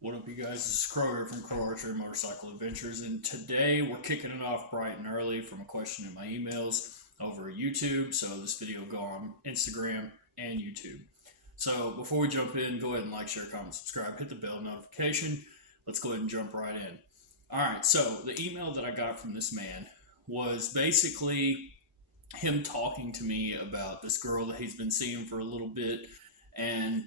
What up, you guys? This is Crow here from Crow Archery Motorcycle Adventures, and today we're kicking it off bright and early from a question in my emails over YouTube. So this video will go on Instagram and YouTube. So before we jump in, go ahead and like, share, comment, subscribe, hit the bell notification. Let's go ahead and jump right in. All right, so the email that I got from this man was basically him talking to me about this girl that he's been seeing for a little bit, and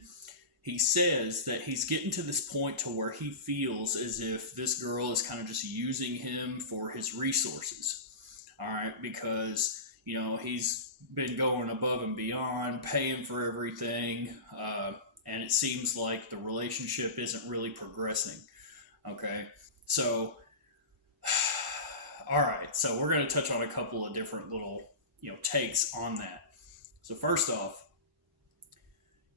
he says that he's getting to this point to where he feels as if this girl is kind of just using him for his resources. All right, because he's been going above and beyond, paying for everything, and it seems like the relationship isn't really progressing. Okay, so all right, so we're going to touch on a couple of different little takes on that. So first off,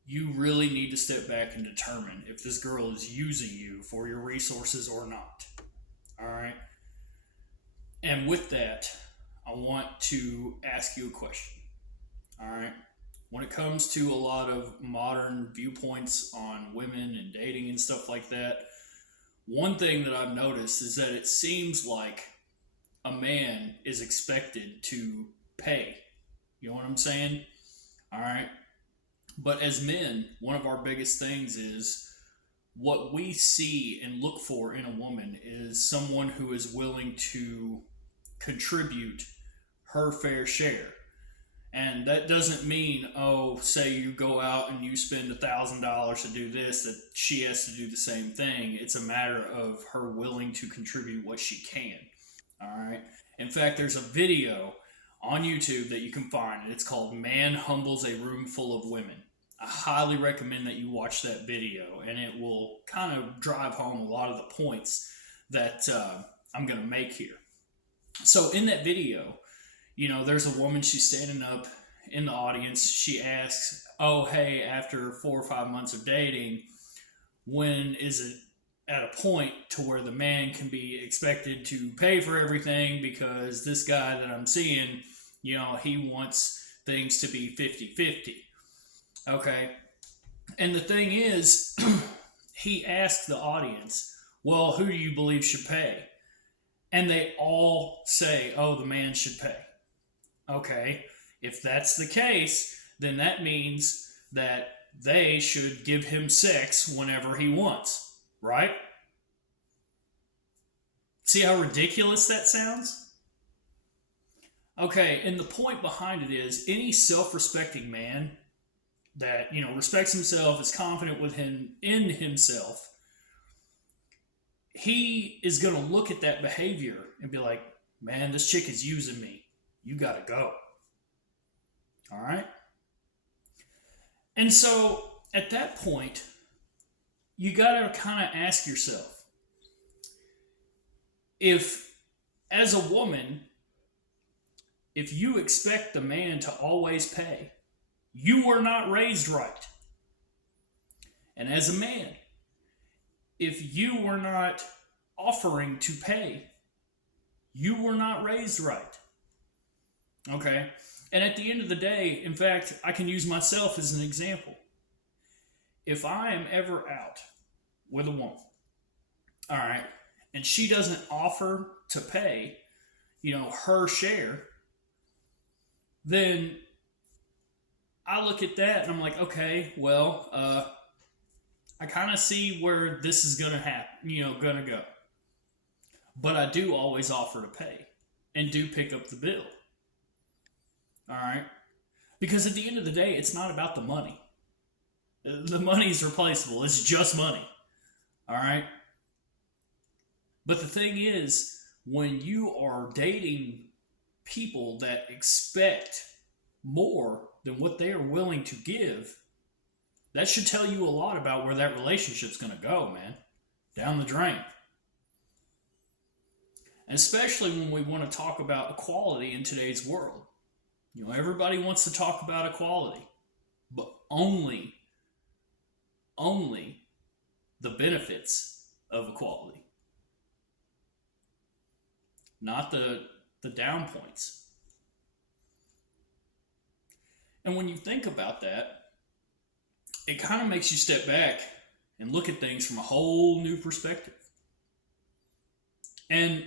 you really need to step back and determine if this girl is using you for your resources or not. All right. And with that, I want to ask you a question. All right. When it comes to a lot of modern viewpoints on women and dating and stuff like that, one thing that I've noticed is that it seems like a man is expected to pay. You know what I'm saying? All right. But as men, one of our biggest things is what we see and look for in a woman is someone who is willing to contribute her fair share. And that doesn't mean, say you go out and you spend $1,000 to do this, that she has to do the same thing. It's a matter of her willing to contribute what she can. All right. In fact, there's a video on YouTube that you can find, and it's called "Man Humbles a Room Full of Women." I highly recommend that you watch that video, and it will kind of drive home a lot of the points that I'm going to make here. So in that video, there's a woman, she's standing up in the audience. She asks, hey, after 4 or 5 months of dating, when is it at a point to where the man can be expected to pay for everything, because this guy that I'm seeing, he wants things to be 50-50. Okay. And the thing is, he asked the audience, well, who do you believe should pay? And they all say, the man should pay. Okay. If that's the case, then that means that they should give him sex whenever he wants, right? See how ridiculous that sounds? Okay, and the point behind it is any self-respecting man that respects himself, is confident in himself, he is going to look at that behavior and be like, man, this chick is using me. You got to go. All right? And so at that point, you got to kind of ask yourself, if as a woman, if you expect the man to always pay, you were not raised right. And as a man, if you were not offering to pay, you were not raised right. Okay? And at the end of the day, in fact, I can use myself as an example. If I am ever out with a woman, all right, and she doesn't offer to pay, her share, then I look at that and I'm like, okay, well, I kind of see where this is going to happen, going to go. But I do always offer to pay and do pick up the bill. All right? Because at the end of the day, it's not about the money. The money is replaceable. It's just money. All right? But the thing is, when you are dating people that expect more than what they are willing to give, that should tell you a lot about where that relationship's going to go, man. Down the drain. And especially when we want to talk about equality in today's world. Everybody wants to talk about equality, but only the benefits of equality, not the down points. And when you think about that, it kind of makes you step back and look at things from a whole new perspective. And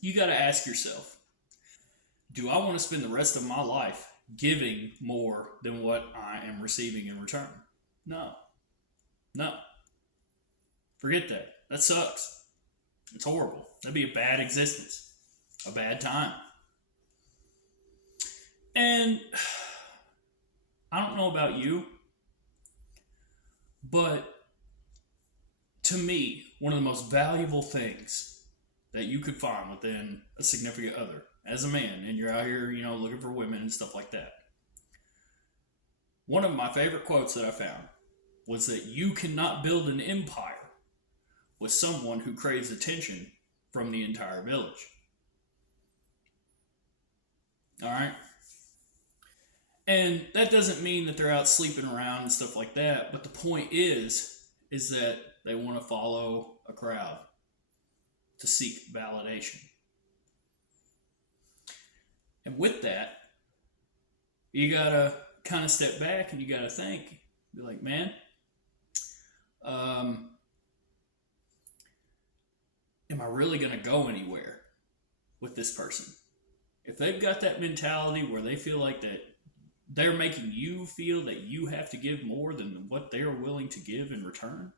you got to ask yourself, do I want to spend the rest of my life giving more than what I am receiving in return? No. No. Forget that. That sucks. It's horrible. That'd be a bad existence. A bad time. And I don't know about you, but to me, one of the most valuable things that you could find within a significant other as a man, and you're out here, looking for women and stuff like that. One of my favorite quotes that I found was that you cannot build an empire with someone who craves attention from the entire village. All right? And that doesn't mean that they're out sleeping around and stuff like that, but the point is that they want to follow a crowd to seek validation. And with that, you gotta kind of step back and you gotta think, be like, man, am I really gonna go anywhere with this person? If they've got that mentality where they feel like that they're making you feel that you have to give more than what they're willing to give in return,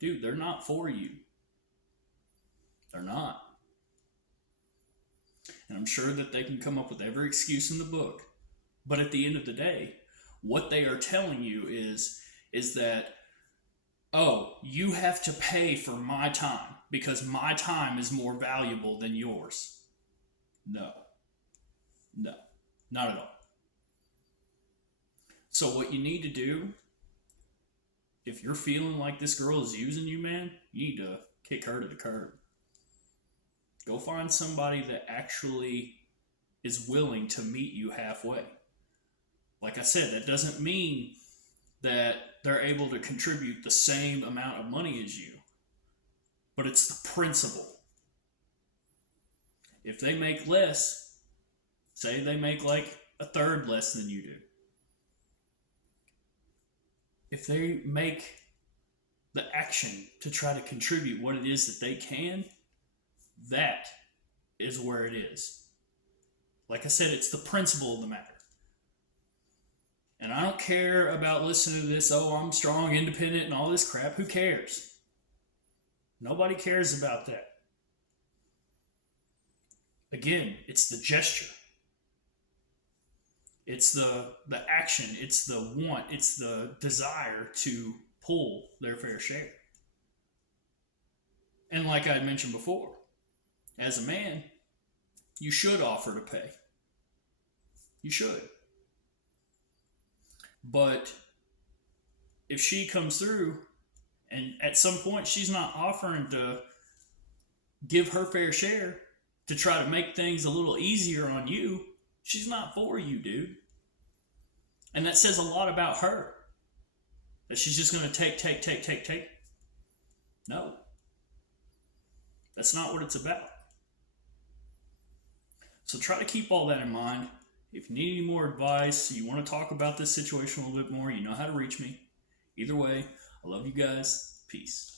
dude, they're not for you. They're not. And I'm sure that they can come up with every excuse in the book. But at the end of the day, what they are telling you is that, oh, you have to pay for my time because my time is more valuable than yours. No, not at all. So what you need to do, if you're feeling like this girl is using you, man, you need to kick her to the curb. Go find somebody that actually is willing to meet you halfway. Like I said, that doesn't mean that they're able to contribute the same amount of money as you, but it's the principle. If they make less, say they make like a third less than you do. If they make the action to try to contribute what it is that they can, that is where it is. Like I said, it's the principle of the matter. And I don't care about listening to this, oh, I'm strong, independent, and all this crap. Who cares? Nobody cares about that. Again, it's the gesture. It's the action. It's the want. It's the desire to pull their fair share. And like I mentioned before, as a man, you should offer to pay. You should. But if she comes through and at some point she's not offering to give her fair share to try to make things a little easier on you, she's not for you, dude. And that says a lot about her. That she's just going to take. No. That's not what it's about. So try to keep all that in mind. If you need any more advice, you want to talk about this situation a little bit more, you know how to reach me. Either way, I love you guys. Peace.